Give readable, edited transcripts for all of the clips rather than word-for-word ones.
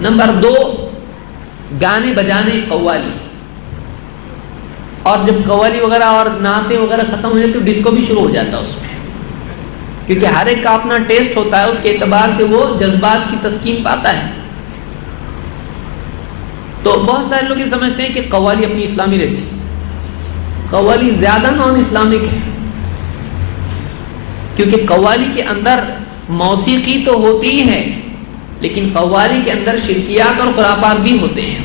Number 2 گانے بجانے قوالی، اور جب قوالی وغیرہ اور نعتیں وغیرہ ختم ہو جاتی تو ڈسکو بھی شروع ہو جاتا ہے اس میں، کیونکہ ہر ایک کا اپنا ٹیسٹ ہوتا ہے، اس کے اعتبار سے وہ جذبات کی تسکین پاتا ہے۔ تو بہت سارے لوگ یہ سمجھتے ہیں کہ قوالی اپنی اسلامی رہتی، قوالی زیادہ نان اسلامک ہے، کیونکہ قوالی کے اندر موسیقی تو ہوتی ہی ہے، لیکن قوالی کے اندر شرکیات اور خرافات بھی ہوتے ہیں۔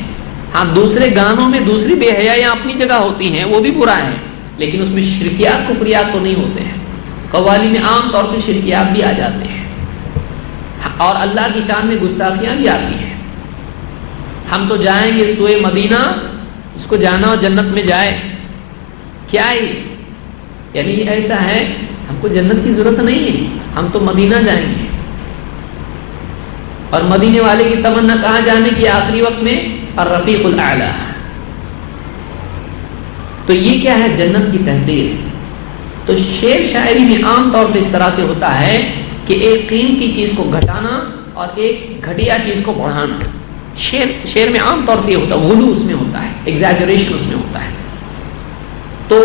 ہاں دوسرے گانوں میں دوسری بے حیائیاں اپنی جگہ ہوتی ہیں، وہ بھی برا ہے، لیکن اس میں شرکیات کفریات تو نہیں ہوتے ہیں۔ قوالی میں عام طور سے شرکیات بھی آ جاتے ہیں اور اللہ کی شان میں گستاخیاں بھی آتی ہیں۔ ہم تو جائیں گے سوئے مدینہ، اس کو جانا اور جنت میں جائے، کیا ہے یعنی ایسا ہے ہم کو جنت کی ضرورت نہیں ہے، ہم تو مدینہ جائیں گے۔ اور مدینے والے کی تمنا کہاں جانے کی آخری وقت میں؟ الرفیق الاعلی۔ تو یہ کیا ہے؟ جنت کی تحریر۔ تو شعر شاعری میں عام طور سے اس طرح سے ہوتا ہے کہ ایک قیمتی چیز کو گھٹانا اور ایک گھٹیا چیز کو بڑھانا۔ شعر میں عام طور سے یہ ہوتا ہے، غلو اس میں ہوتا ہے، ایگزیجریشن اس میں ہوتا ہے۔ تو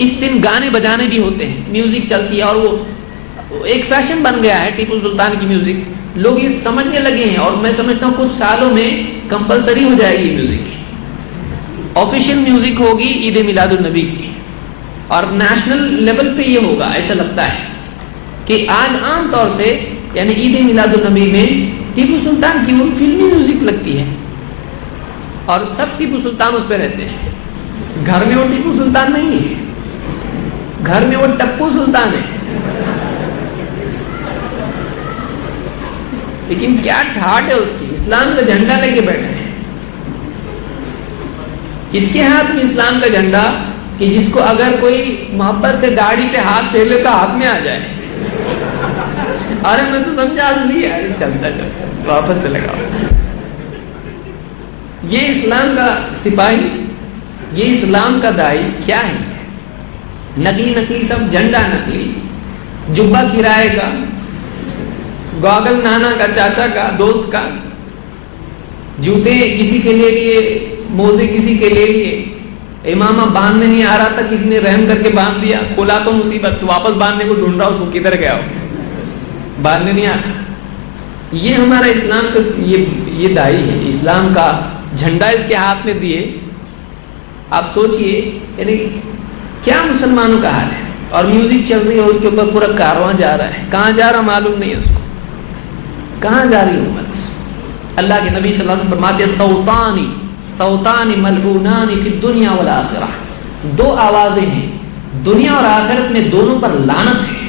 اس دن گانے بجانے بھی ہوتے ہیں، میوزک چلتی ہے، اور وہ ایک فیشن بن گیا ہے ٹیپو سلطان کی میوزک، لوگ یہ سمجھنے لگے ہیں، اور میں سمجھتا ہوں کچھ سالوں میں کمپلسری ہو جائے گی میوزک، آفیشیل میوزک ہوگی عید میلاد النبی کی، اور نیشنل لیول پہ یہ ہوگا۔ ایسا لگتا ہے کہ آج عام طور سے یعنی عید میلاد النبی میں ٹیپو سلطان کی وہ فلمی میوزک لگتی ہے، اور سب ٹیپو سلطان اس پہ رہتے ہیں۔ گھر میں وہ ٹیپو سلطان نہیں ہے، گھر میں وہ ٹپو سلطان ہے۔ لیکن کیا ٹھاٹ ہے اس کی، اسلام کا جھنڈا لے کے بیٹھے ہیں۔ اس کے ہاتھ میں اسلام کا جھنڈا کہ جس کو اگر کوئی محبت سے داڑھی پہ ہاتھ پھیر لے تو ہاتھ میں آ جائے۔ ارے میں تو سمجھا اصلی ہے، چلتا چلتا واپس سے لگاؤ۔ یہ اسلام کا سپاہی، یہ اسلام کا دائی کیا ہے؟ نقلی نقلی سب، جھنڈا نقلی، جبہ کرائے کا، گاگل نانا کا، چاچا کا، دوست کا، جوتے کسی کے لے لیے، موزے کسی کے لے لیے، امامہ باندھنے نہیں آ رہا تھا، کسی نے رحم کر کے باندھ دیا، کھولا تو مصیبت، واپس باندھنے کو ڈھونڈ رہا اس کو، کدھر گیا ہو، باندھنے نہیں آتا۔ یہ ہمارا اسلام کا یہ دائی ہے، اسلام کا جھنڈا اس کے ہاتھ میں دیے۔ آپ سوچئے یعنی کیا مسلمانوں کا حال ہے، اور میوزک چل رہی ہے اور اس کے اوپر پورا کارواں جا رہا ہے، کہاں جا رہا معلوم نہیں ہے اس کو، کہاں جا رہی امت۔ اللہ کے نبی صلی اللہ علیہ وسلم فرماتے ہیں صوتان ملعونان فی الدنیا والآخرہ، 2 آوازیں ہیں دنیا اور آخرت میں، دونوں پر لعنت ہے،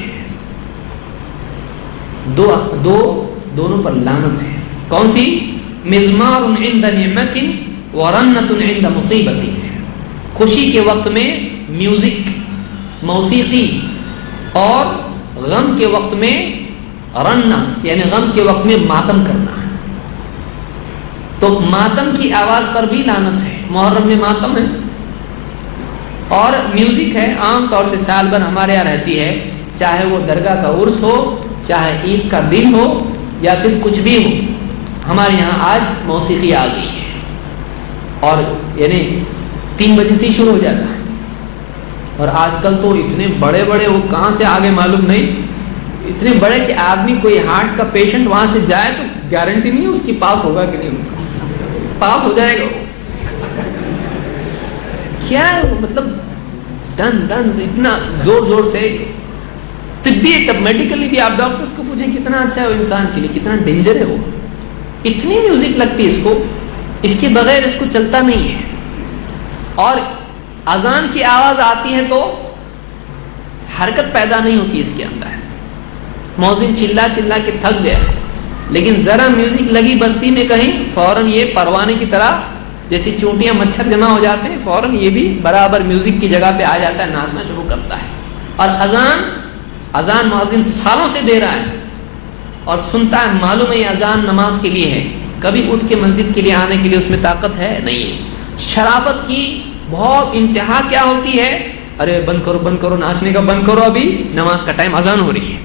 دونوں پر لعنت ہے۔ کون سی؟ مزمار عند نعمت ورنت عند مصیبت، خوشی کے وقت میں میوزک، موسیقی، اور غم کے وقت میں رنہ یعنی غم کے وقت میں ماتم کرنا۔ تو ماتم کی آواز پر بھی لعنت ہے، محرم میں ماتم ہے، اور میوزک ہے، عام طور سے سال بھر ہمارے یہاں رہتی ہے، چاہے وہ درگاہ کا عرس ہو، چاہے عید کا دن ہو، یا پھر کچھ بھی ہو، ہمارے یہاں آج موسیقی آ گئی ہے، اور یعنی 3 بجے سے شروع ہو جاتا ہے، اور آج کل تو اتنے بڑے بڑے، وہ کہاں سے آگے معلوم نہیں، اتنے بڑے کہ آدمی کوئی ہارٹ کا پیشنٹ وہاں سے جائے تو گارنٹی نہیں ہے اس کی پاس ہوگا کہ نہیں ہوگا، پاس ہو جائے گا۔ کیا ہے مطلب دن اتنا زور زور سے، طبی تب میڈیکلی بھی آپ ڈاکٹرز کو پوچھیں کتنا اچھا ہے وہ انسان کے لیے، کتنا ڈینجر ہے وہ، اتنی میوزک لگتی ہے اس کو، اس کے بغیر اس کو چلتا نہیں ہے۔ اور اذان کی آواز آتی ہے تو حرکت پیدا نہیں ہوتی اس کے اندر، مؤذن چلا چلا کے تھک گیا، لیکن ذرا میوزک لگی بستی میں کہیں، فوراً یہ پروانے کی طرح جیسی چونٹیاں مچھر جمع ہو جاتے ہیں، فوراً یہ بھی برابر میوزک کی جگہ پہ آ جاتا ہے، ناچنا شروع کرتا ہے۔ اور اذان مؤذن سالوں سے دے رہا ہے اور سنتا ہے، معلوم ہے یہ اذان نماز کے لیے ہے، کبھی اٹھ کے مسجد کے لیے آنے کے لیے اس میں طاقت ہے نہیں ہے۔ شرافت کی بہت انتہا کیا ہوتی ہے، ارے بند کرو ناچنے کا بند کرو، ابھی نماز کا ٹائم، اذان ہو رہی ہے،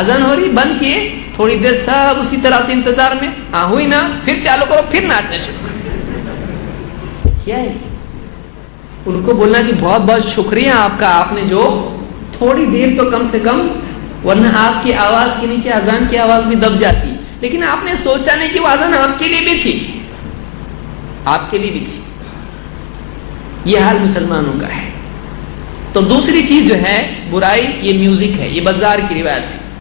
اذان ہو رہی، بند کیے، تھوڑی دیر سب اسی طرح سے انتظار میں، ہاں ہوئی نا، پھر چالو کرو، پھر ناچنا شروع کرو. کیا ہے؟ ان کو بولنا کہ بہت بہت شکریہ آپ کا، آپ نے جو تھوڑی دیر تو کم سے کم، ورنہ آپ کی آواز کے نیچے اذان کی آواز بھی دب جاتی، لیکن آپ نے سوچا نہیں کہ وہ اذان آپ کے لیے بھی تھی، آپ کے لیے بھی تھی. یہ حال مسلمانوں کا ہے. تو دوسری چیز جو ہے برائی، یہ میوزک ہے، یہ بازار کی روایت ہے.